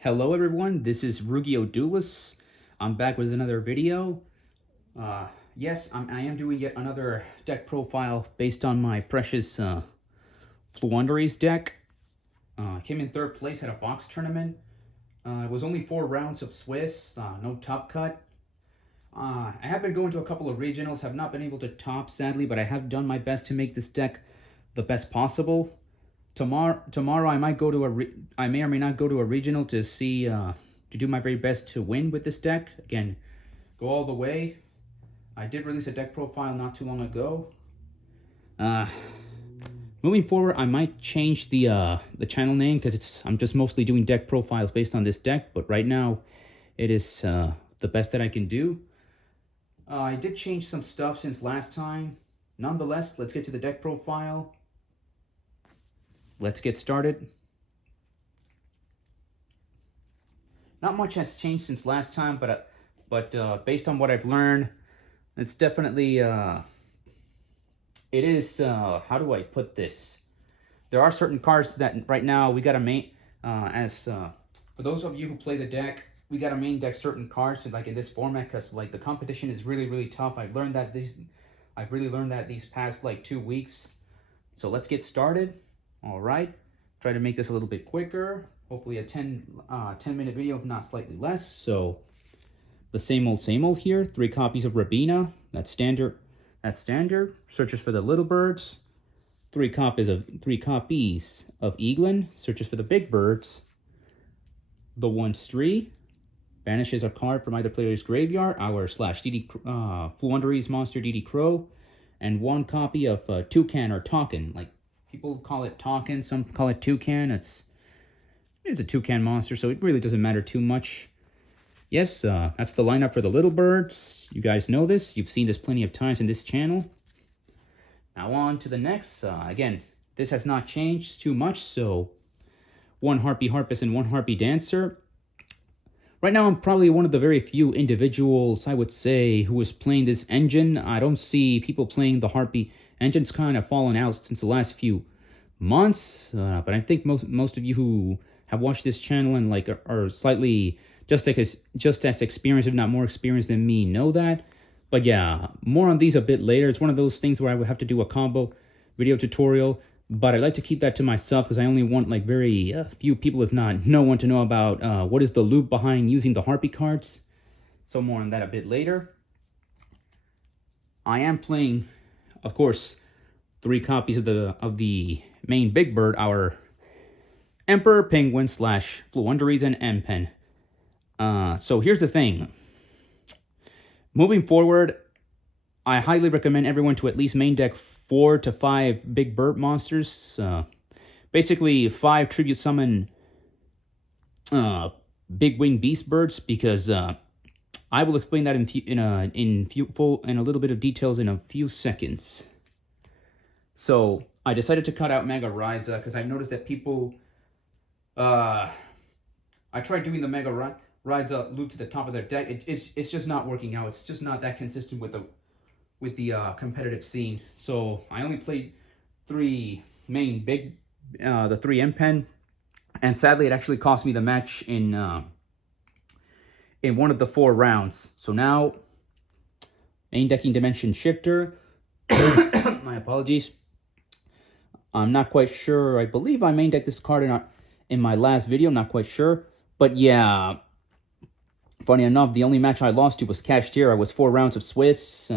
Hello everyone, this is Rugio Duelis. I'm back with another video. Yes, I am doing yet another deck profile based on my precious Floowandereeze deck. Came in third place at a box tournament. It was only 4 rounds of Swiss, no top cut. I have been going to a couple of regionals, have not been able to top sadly, but I have done my best to make this deck the best possible. Tomorrow I might go to I may or may not go to a regional to see to do my very best to win with this deck. Again, go all the way. I did release a deck profile not too long ago. Moving forward, I might change the channel name because I'm just mostly doing deck profiles based on this deck. But right now, it is the best that I can do. I did change some stuff since last time. Nonetheless, let's get to the deck profile. Let's get started. Not much has changed since last time, but based on what I've learned, it's definitely it is how do I put this? There are certain cards that right now we gotta main for those of you who play the deck, we gotta main deck certain cards like in this format because like the competition is really tough. I've really learned that these past like 2 weeks. So let's get started. All right, try to make this a little bit quicker. Hopefully a 10-minute video, if not slightly less. So the same old here. 3 copies of Rabina. That's standard. Searches for the little birds. 3 copies of Eaglin. Searches for the big birds. The 1-3 banishes a card from either player's graveyard. Our /DD Floowandereeze monster DD Crow, and 1 copy of Toucan or Talkin. Like people call it Talkin, some call it Toucan. It's a Toucan monster, so it really doesn't matter too much. Yes, that's the lineup for the little birds. You guys know this. You've seen this plenty of times in this channel. Now on to the next. Again, this has not changed too much, so 1 Harpy Harpist and 1 Harpy Dancer. Right now, I'm probably one of the very few individuals, I would say, who is playing this engine. I don't see people playing the Harpy. Engine's kind of fallen out since the last few months, but I think most of you who have watched this channel and like are slightly just as experienced, if not more experienced than me, know that. But yeah, more on these a bit later. It's one of those things where I would have to do a combo video tutorial, but I like to keep that to myself because I only want like very few people, if not no one, to know about what is the loop behind using the Harpy cards. So more on that a bit later. I am playing, of course, 3 copies of the main big bird, our Emperor, Penguin / Floowandereeze, and M-Pen. So here's the thing. Moving forward, I highly recommend everyone to at least main deck 4 to 5 big bird monsters. Basically 5 tribute summon big winged beast birds, because I will explain that in a little bit of details in a few seconds. So I decided to cut out Mega Ryza because I've noticed that people. I tried doing the Mega Ryza loop to the top of their deck. It's just not working out. It's just not that consistent with the competitive scene. So I only played 3 main big, the 3 M-Pen, and sadly it actually cost me the match in one of the 4 rounds. So now main decking Dimension Shifter. My apologies. I'm not quite sure. I believe I main decked this card in my last video. I'm not quite sure. But yeah, funny enough, the only match I lost to was Cashier. I was 4 rounds of Swiss.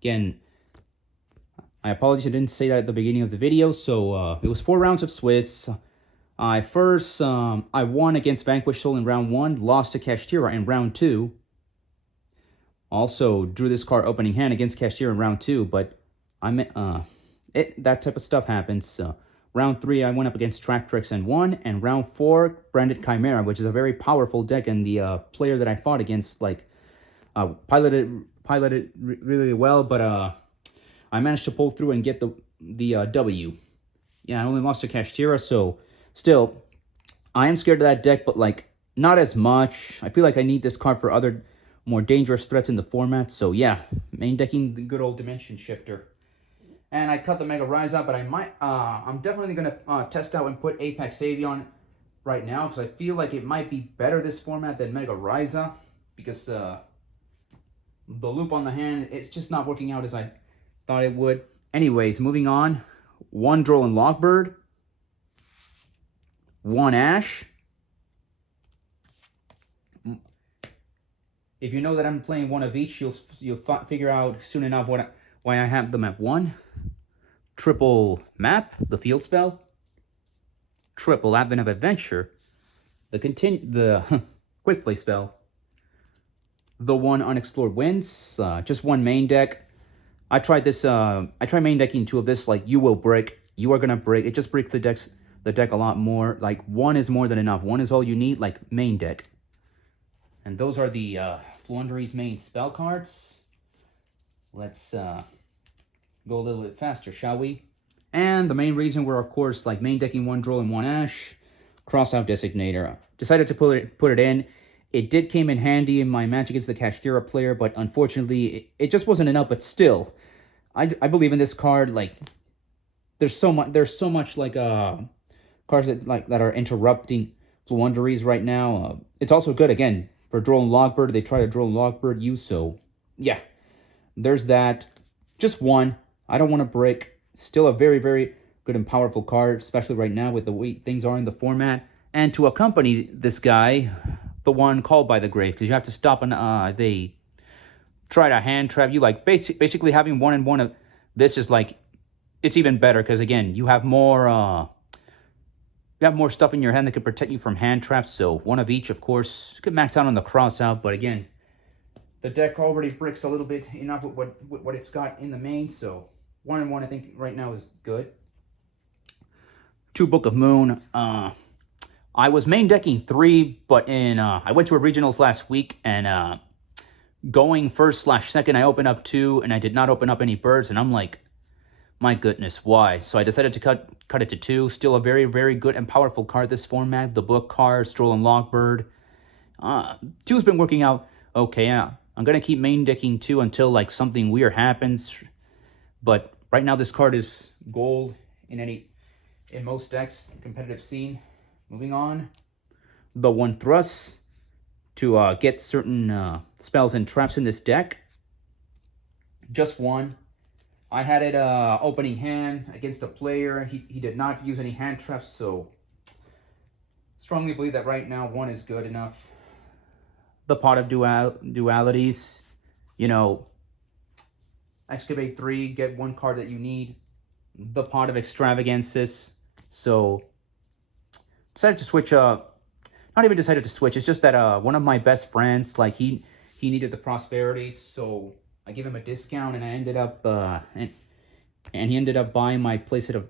Again, I apologize I didn't say that at the beginning of the video. So it was 4 rounds of Swiss. I won against Vanquished Soul in round 1, lost to Cashier in round 2. Also drew this card opening hand against Cashier in round 2, but that type of stuff happens. Round 3, I went up against Tractrix and won, and round 4, Branded Chimera, which is a very powerful deck, and the player that I fought against piloted really well, but I managed to pull through and get the W. Yeah, I only lost to Kashtira, so still, I am scared of that deck, but like not as much. I feel like I need this card for other more dangerous threats in the format. So yeah, main decking the good old Dimension Shifter. And I cut the Mega Rise out, but I'm definitely gonna test out and put Apex Avion right now because I feel like it might be better this format than Mega Ryza because the loop on the hand, it's just not working out as I thought it would. Anyways, moving on. 1 Droll and Lockbird. 1 Ash. If you know that I'm playing one of each, you'll figure out soon enough why I have them at 1. Triple Map, the field spell. Triple Advent of Adventure, the quick play spell. The 1 Unexplored Winds, just 1 main deck. I tried this. I tried main decking 2 of this. Like, you will break. You are gonna break. It just breaks the deck a lot more. Like, 1 is more than enough. 1 is all you need. Like, main deck. And those are the Floowandereeze main spell cards. Let's go a little bit faster, shall we? And the main reason we're, of course, like main decking 1 Droll and 1 Ash. Crossout Designator. Decided to put it in. It did came in handy in my match against the Kashtira player, but unfortunately, it just wasn't enough. But still, I believe in this card. Like, there's so much like cards that are interrupting Floowandereeze right now. It's also good again for Droll and Lockbird. They try to Droll and Lockbird you, so yeah, there's that. Just 1. I don't want to break. Still a very, very good and powerful card, especially right now with the way things are in the format. And to accompany this guy, the 1 Called by the Grave, because you have to stop and they try to hand trap you. Like, basically having 1 and 1 of this is like, it's even better because again, you have more stuff in your hand that could protect you from hand traps. So 1 of each, of course. You could max out on the cross out, but again, the deck already breaks a little bit enough with what it's got in the main. So 1 and 1, I think right now is good. 2 Book of Moon. I was main decking 3, but I went to a regionals last week, and going first/second, I opened up 2, and I did not open up any birds, and I'm like, my goodness, why? So I decided to cut it to 2. Still a very, very good and powerful card this format. The book cards, Droll and Lockbird. 2's been working out okay. I'm gonna keep main decking 2 until like something weird happens. But right now, this card is gold in most decks, competitive scene. Moving on, the 1 Thrust to get certain spells and traps in this deck. Just 1. I had it opening hand against a player. He did not use any hand traps, so strongly believe that right now 1 is good enough. The Pot of Dualities, you know, Excavate 3, get 1 card that you need. The Pot of Extravagances. So decided to switch up. Not even decided to switch. It's just that one of my best friends, like he needed the Prosperity, so I gave him a discount, and I ended up and he ended up buying my playset of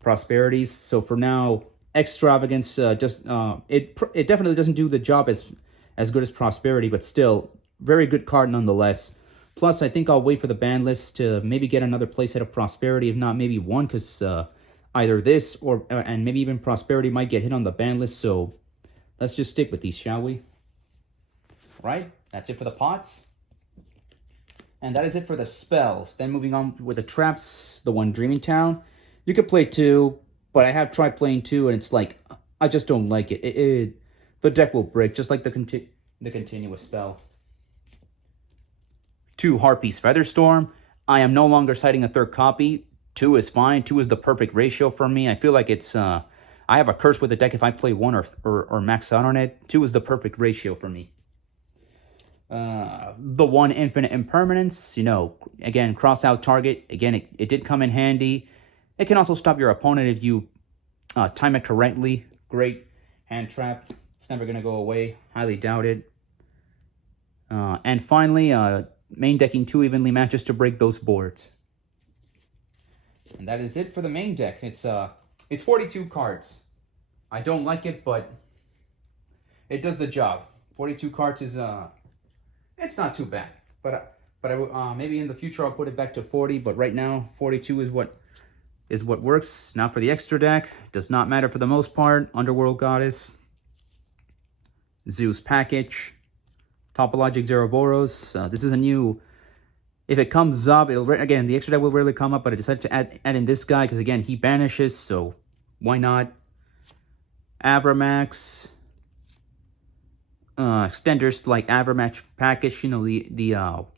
Prosperities. So for now, Extravagance it definitely doesn't do the job as good as Prosperity, but still very good card nonetheless. Plus, I think I'll wait for the ban list to maybe get another playset of Prosperity, if not maybe 1, because either this or and maybe even Prosperity might get hit on the ban list. So let's just stick with these, shall we? All right, that's it for the pots. And that is it for the spells. Then moving on with the traps, the 1 Dreaming Town. You could play 2, but I have tried playing 2, and it's like, I just don't like it. The deck will break, just like the continuous spell. 2 Harpy's Featherstorm. I am no longer citing a 3rd copy. 2 is fine. 2 is the perfect ratio for me. I feel like it's, I have a curse with the deck if I play 1 or max out on it. 2 is the perfect ratio for me. The 1 Infinite Impermanence, you know, again, cross out target. Again, it did come in handy. It can also stop your opponent if you time it correctly. Great hand trap. It's never going to go away. Highly doubt it. And finally, main decking 2 evenly matches to break those boards. And that is it for the main deck. It's 42 cards. I don't like it, but it does the job. 42 cards is it's not too bad. But maybe in the future I'll put it back to 40. But right now 42 is what works. Now for the extra deck, does not matter for the most part. Underworld Goddess, Zeus Package, Topologic Zeroboros. This is a new. If it comes up, again, the extra deck will rarely come up, but I decided to add in this guy because, again, he banishes, so why not? Avramax extenders like Avramax package, you know,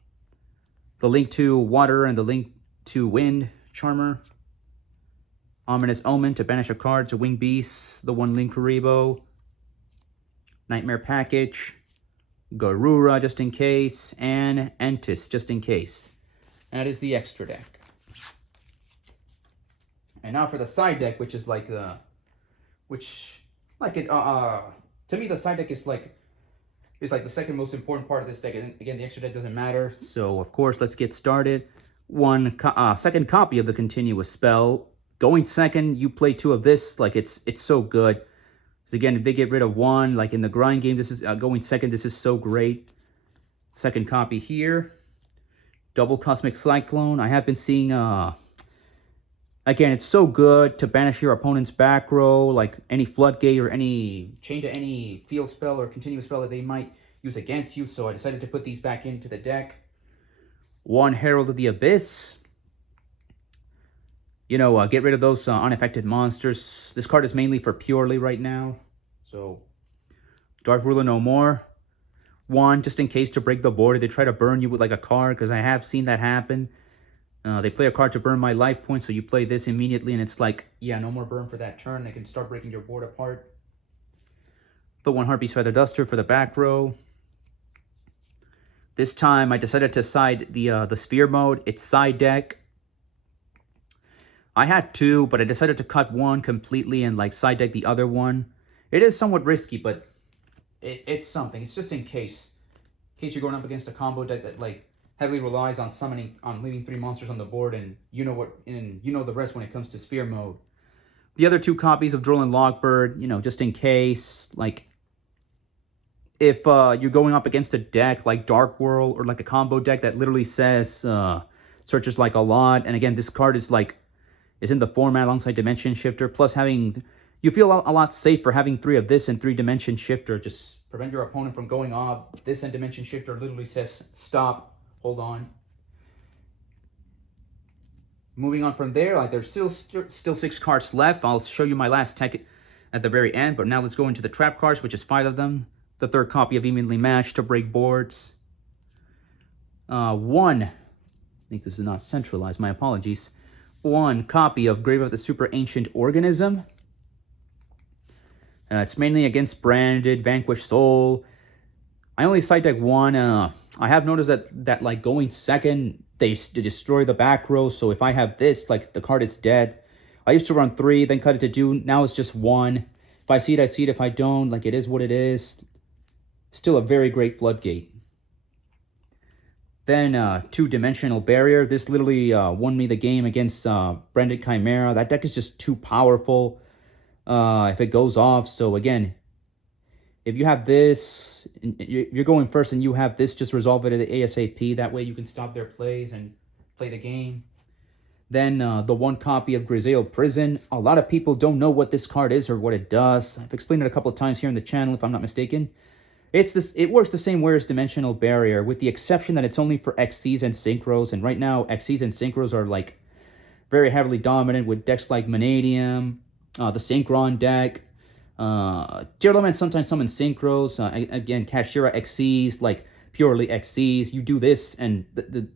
the link to water and the link to wind charmer. Ominous Omen to banish a card to Wing Beast, the one link Karibo. Nightmare package. Garura just in case, and Entis just in case. That is the extra deck. And now for the side deck, which is like to me the side deck is like the second most important part of this deck. And again, the extra deck doesn't matter. So of course, let's get started. Second copy of the continuous spell. Going second, you play 2 of this. Like it's so good. Because again, if they get rid of 1, like in the grind game, this is going second. This is so great. Second copy here. Double Cosmic Cyclone. I have been seeing again, it's so good to banish your opponent's back row, like any floodgate or any chain to any field spell or continuous spell that they might use against you. So I decided to put these back into the deck. 1 Herald of the Abyss. You know, get rid of those unaffected monsters. This card is mainly for purely right now. So, Dark Ruler no more. 1, just in case to break the board. If they try to burn you with like a card, because I have seen that happen. They play a card to burn my life points, so you play this immediately, and it's like, yeah, no more burn for that turn. They can start breaking your board apart. The 1 Harpy's Feather Duster for the back row. This time, I decided to side the Sphere mode. It's side deck. I had 2, but I decided to cut 1 completely and like side deck the other one. It is somewhat risky, but it's something. It's just in case you're going up against a combo deck that like heavily relies on leaving 3 monsters on the board, and you know the rest when it comes to Sphere mode. The other 2 copies of Drolin Logbird, you know, just in case, like if you're going up against a deck like Dark World or like a combo deck that literally says searches like a lot, and again, this card is like is in the format alongside Dimension Shifter, plus you feel a lot safer having 3 of this and 3 Dimension Shifter. Just prevent your opponent from going off. This and Dimension Shifter literally says stop, hold on. Moving on from there, like there's still 6 cards left. I'll show you my last tech at the very end, but now let's go into the trap cards, which is 5 of them. The 3rd copy of Evenly Matched to break boards. 1, I think this is not centralized, my apologies. 1 copy of Grave of the Super Ancient Organism. It's mainly against Branded, Vanquished Soul. I only side deck 1. I have noticed that like going second, they destroy the back row. So if I have this, like the card is dead. I used to run 3, then cut it to 2. Now it's just 1. If I see it, I see it. If I don't, like it is what it is. Still a very great floodgate. Then 2-Dimensional Barrier. This literally won me the game against Branded Chimera. That deck is just too powerful if it goes off. So again, if you have this, you're going first and you have this, just resolve it at ASAP. That way you can stop their plays and play the game. Then the 1 copy of Grisaille Prison. A lot of people don't know what this card is or what it does. I've explained it a couple of times here in the channel, if I'm not mistaken. It works the same way as Dimensional Barrier, with the exception that it's only for XCs and Synchros, and right now XCs and Synchros are like very heavily dominant with decks like Manadium, the Synchron deck. Dearloman sometimes summons Synchros, again Kashira XCs, like purely XCs. You do this and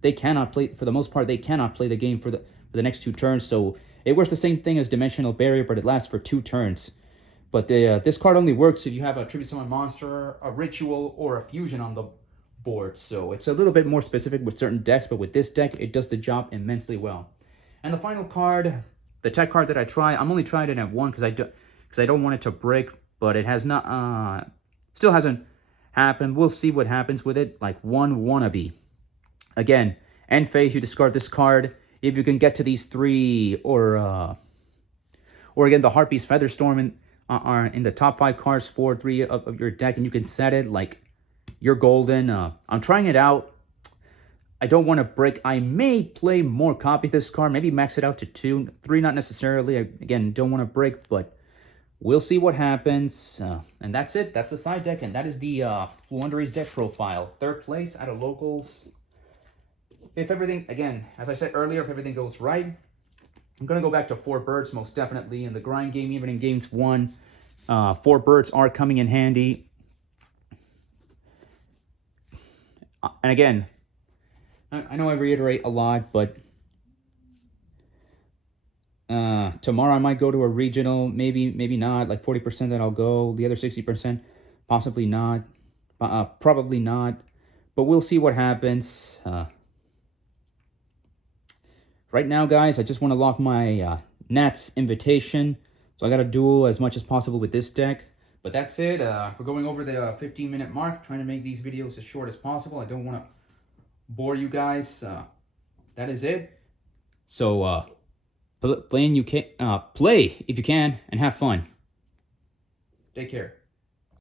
they cannot play, for the most part, they cannot play the game for the next 2 turns, so it works the same thing as Dimensional Barrier, but it lasts for 2 turns. But this card only works if you have a Tribute Summon monster, a Ritual, or a Fusion on the board. So it's a little bit more specific with certain decks, but with this deck, it does the job immensely well. And the final card, the tech card that I try, I'm only trying it at 1 because I don't want it to break, but it has not, still hasn't happened. We'll see what happens with it. Like 1 Wannabe. Again, end phase, you discard this card. If you can get to these 3, or again, the Harpy's Featherstorm are in the top 5 cards for 3 of your deck, and you can set it, like, you're golden. I'm trying it out. I don't want to break. I may play more copies of this card, maybe max it out to 2, 3 not necessarily. Again, don't want to break, but we'll see what happens. And that's it. That's the side deck, and that is the Floowandereeze Deck Profile. 3rd place out of locals. If everything, again, as I said earlier, if everything goes right, I'm going to go back to 4 birds, most definitely, in the grind game, even in games 1. 4 birds are coming in handy. And again, I know I reiterate a lot, but tomorrow I might go to a regional, maybe not, like 40% that I'll go, the other 60% possibly not, probably not, but we'll see what happens. Right now, guys, I just want to lock my Nats invitation, so I got to duel as much as possible with this deck. But that's it. We're going over the 15-minute mark, trying to make these videos as short as possible. I don't want to bore you guys. That is it. So play if you can, and have fun. Take care.